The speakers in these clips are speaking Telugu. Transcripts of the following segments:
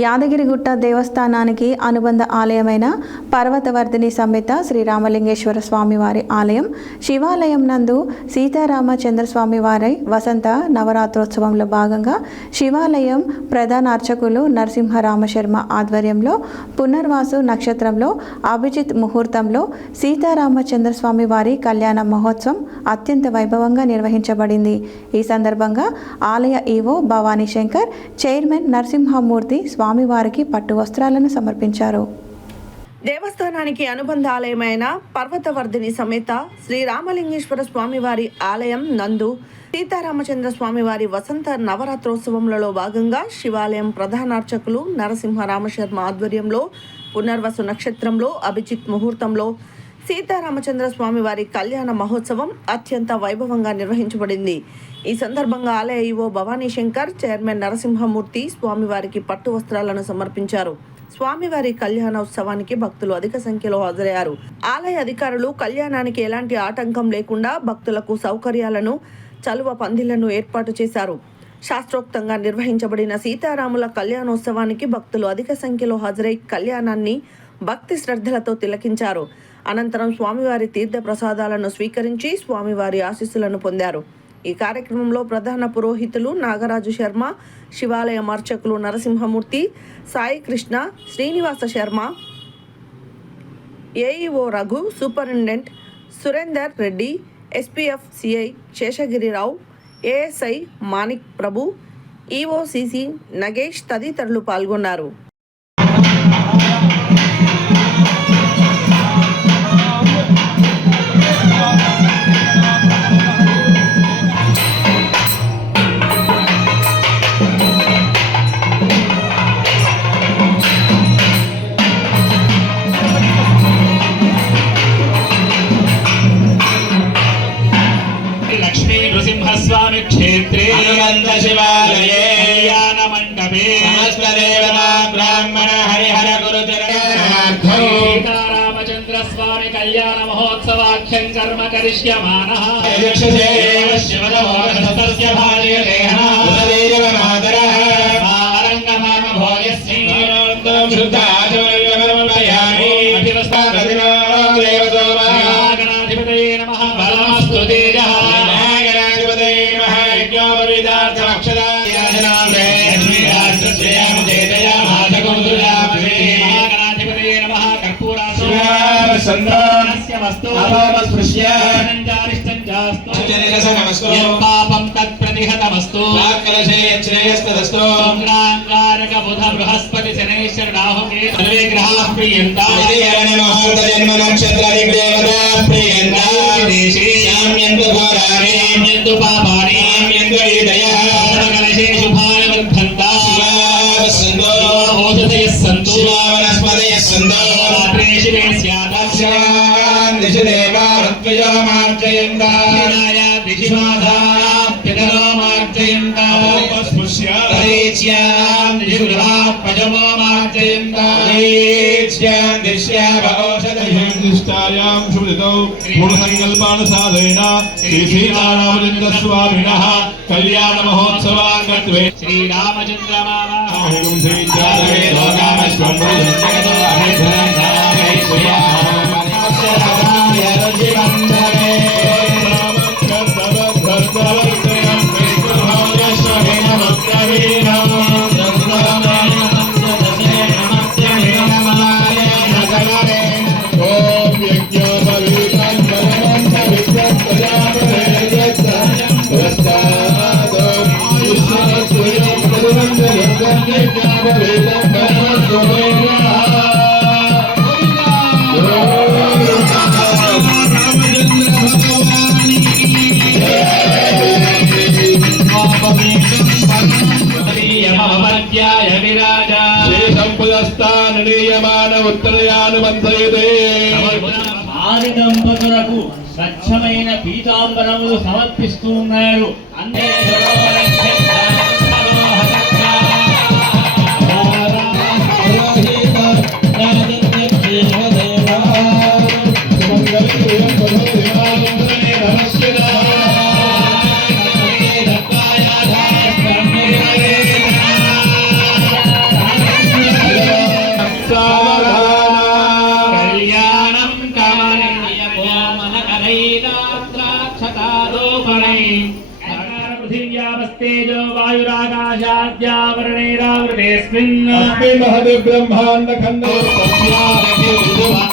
యాదగిరిగుట్ట దేవస్థానానికి అనుబంధ ఆలయమైన పర్వతవర్ధిని సమేత శ్రీ రామలింగేశ్వర స్వామివారి ఆలయం శివాలయం నందు సీతారామచంద్ర స్వామివారి వసంత నవరాత్రోత్సవంలో భాగంగా శివాలయం ప్రధాన అర్చకులు నరసింహరామశర్మ ఆధ్వర్యంలో పునర్వాసు నక్షత్రంలో అభిజిత్ ముహూర్తంలో సీతారామచంద్ర స్వామివారి కళ్యాణ మహోత్సవం అత్యంత వైభవంగా నిర్వహించబడింది. ఈ సందర్భంగా ఆలయ ఈవో భవానీ శంకర్, చైర్మన్ నరసింహమూర్తి స్వామివారికి పట్టు వస్త్రాలను సమర్పించారు. దేవస్థానానికి అనుబంధ ఆలయమైన పర్వతవర్ధిని సమేత శ్రీ రామలింగేశ్వర స్వామివారి ఆలయం నందు సీతారామచంద్ర స్వామివారి వసంత నవరాత్రోత్సవంలో భాగంగా శివాలయం ప్రధానార్చకులు నరసింహరామశర్మ ఆధ్వర్యంలో పునర్వసు నక్షత్రంలో అభిజిత్ ముహూర్తంలో సీతారామచంద్ర స్వామివారి కళ్యాణ మహోత్సవం అత్యంత వైభవంగా నిర్వహించబడింది. ఈ సందర్భంగా ఆలయ ఈవో భవానీ శంకర్, చైర్మన్ నరసింహమూర్తి స్వామివారికి పట్టు వస్త్రాలను సమర్పించారు. స్వామివారి కళ్యాణోత్సవానికి భక్తులు అధిక సంఖ్యలో హాజరయ్యారు. ఆలయ అధికారులు కళ్యాణానికి ఎలాంటి ఆటంకం లేకుండా భక్తులకు సౌకర్యాలను, చలువ పందిళ్లను ఏర్పాటు చేశారు. శాస్త్రోక్తంగా నిర్వహించబడిన సీతారాముల కళ్యాణోత్సవానికి భక్తులు అధిక సంఖ్యలో హాజరై కళ్యాణాన్ని భక్తి శ్రద్ధలతో తిలకించారు. అనంతరం స్వామివారి తీర్థ ప్రసాదాలను స్వీకరించి స్వామివారి ఆశీస్సులను పొందారు. ఈ కార్యక్రమంలో ప్రధాన పురోహితులు నాగరాజు శర్మ, శివాలయం అర్చకులు Narasimhamurthy, Sai Krishna, Srinivasa Sharma, AEO Raghu, superintendent Surender Reddy, SPF CI Seshagirirao, ASI Manik Prabhu, EOCC Nagesh తదితరులు పాల్గొన్నారు. लक्ष्मी नृसिंहस्वामी क्षेत्रे हनुमंत शिवालये कल्याण मंडपे समस्त देवता ब्राह्मण हरिहर गुरुचरणार्थं सीतारामचंद्र स्वामी कल्याण महोत्सवाख्यं कर्म करिष्यमानः यक्षसे शिवदमोहस्तस्य भार्यतेन उददेव मातरः आरङ्गमाम भोजस्यं शुद्धाचमयमर्पयामि अभिवस्तादिनो देवतो गणाधिपतये नमः बलमस्तु तेजः पापं तत्प्रतिहतमस्तु शुक्रांगारक बुध बृहस्पति शनैश्वर राहु के सर्वे ग्रहाः प्रीयन्ताम् देशे शाम्यन्तु घोराणि शाम्यन्तु पापानि शाम्यन्तु हृदयः सर्वकलशे शुभानि वर्धन्ताम् शिवावसन्तो ओषधयः सन्तु शिवावनस्पतयः सन्तु रात्रेषु मे स्यात् दिशि देवा ऋत्विजो मार्जयन्ताय दिशि माधाः पितरो मार्जयन्ताः तदेच्यां दिशि गृहाः पजमो मार्जयन्ताः दिश्याव औषधयः निष्ठायां शुभदितौ पूर्णसङ्कल्पानुसारेण श्री सीतारामचन्द्रस्वामिनः कल्याण महोत्सवाङ्गत्वे श्रीरामचन्द्रमावाहं श्रीजातवे लोकामश्वं ఆది దంపతులకు స్వచ్ఛమైన పీతాంబరములు సమర్పిస్తూ ఉన్నారు. దేవతావృతేస్మిన్ अस्मिन् महते ब्रह्माण्डखण्डे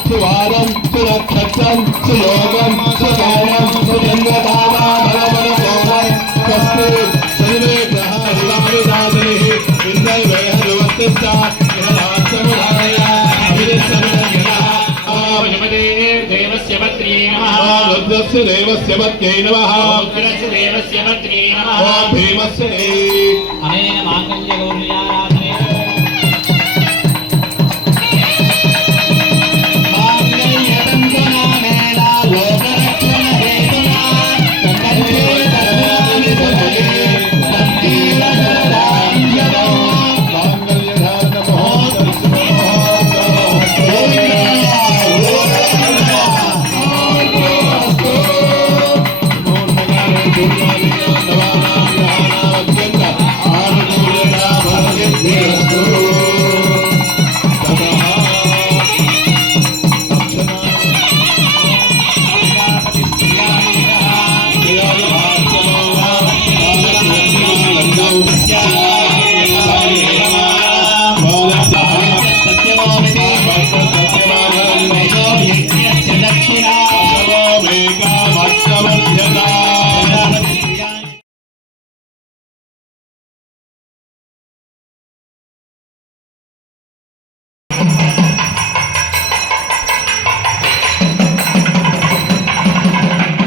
सुवारं सुनक्षत्रं सुयोगं सुकालं सुचन्द्रताराधरवनकोमं स्वस्ति सर्वे ग्रहाः हिलाविदादिः इन्द्रैवेहरुवत्तिष्ठा इहरात्समुदाय अभिरिष्टमिदङ्गः देवस्य पत्न्यै नमः रुद्रस्य देवस्य पत्न्यै नमः रुद्रस्य देवस्य पत्न्यै नमः ॐ भीमस्य अनेन माङ्गल्यगौर्या